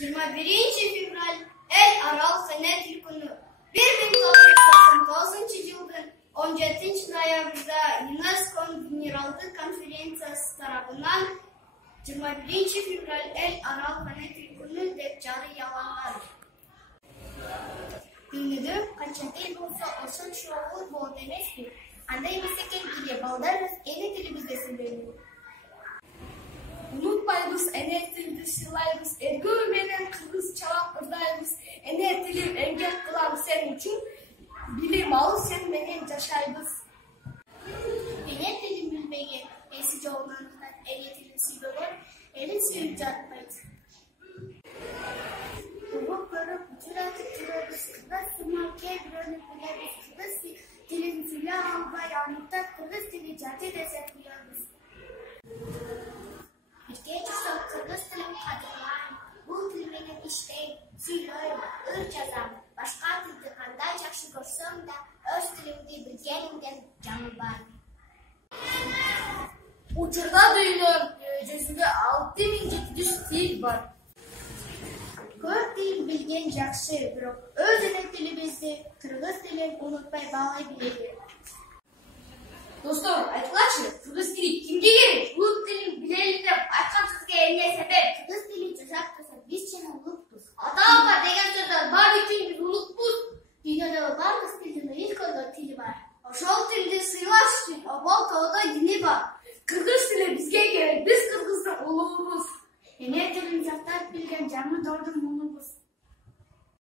21 fevral El Aral Fen Dili Günü 1989 yılın 17 noyabrda UNESCO'nun Generaldi Konferensiyası tarafından 21 fevral El Aral Fen Dili Günü dep jarıyalangan. Günüdө kança dil bolsa ошол шоу болот эмеспи? Андай эмес экен кире балдарыбыз эне тилибизде сүйлөйлү. Unutmayınız, ene tildi sılайбыз, эргүү менен кыргызчалап ырдайбыз. Ene tilim эмгек кылам сен үчүн, билим алып сен менен жашайбыз. Эне тилин билбеген, эси жолунан эне тилин сүйбөгөн, элин сүйүп жатпайт. Бул көрүп жүрөтүп жүрөбүз, кыргыз тилин кээ-бирөөнү билебиз, кыргыз тилин сүйлөй албай, аныкта кыргыз тили жаты десек уябыз. Birge çıksam kırgız tilim kadırlayım, bu til benim işleyim, söyleyim, yazam. Başka tildi kanday jakşı görsem de, öz tilimdi bilgenimden canım var. Uçurda duyduğum yüzünde 6700 til var. Көп til bilgen jakşı, biroq öz ene tilibizdi, kırgız tilin unutmay bağlay bileli. Dostlar, aytылачы, кыргыз тили кимге керек? Бул тилин билели деп айткан сизге эмне себеп? Кыргыз тили жашап турса, биз жана улутпуз. Ата-баба деген сөздөр бар үчүн биз улутпуз. Дүйнөдө бардык тилдин элкөндө тили бар. Ошол тилди сыйлаш үчүн обол тоодо дини бар. Кыргыз тили бизге керек, биз кыргыздын улуубуз. Эне тилин сактап билген жаңы доордун мунубуз.